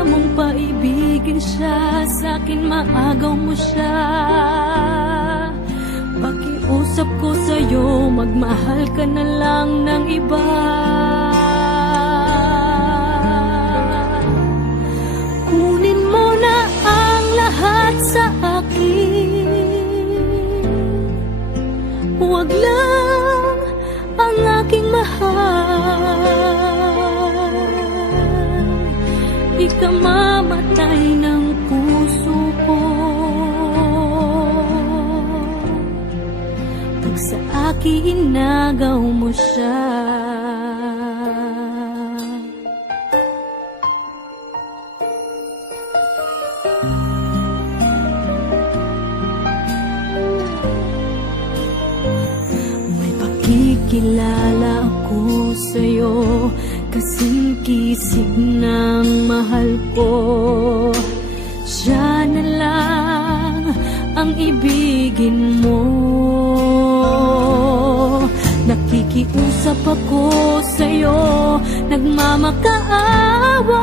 kaya mong paibigin siya. Sa akin maagaw mo siya. Pakiusap ko sa'yo Magmahal ka na lang ng iba. Kunin mo na ang lahat sa akin. Huwag lang ang aking mahal Ikamamatay ng puso ko. Pag sa mo siya May pakikilala ako sa'yo Kasing kisig ng mahal ko. Siya na lang ang ibigin mo. Nakikiusap ako sa'yo Nagmamakaawa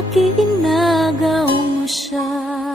akin nagaw mo siya.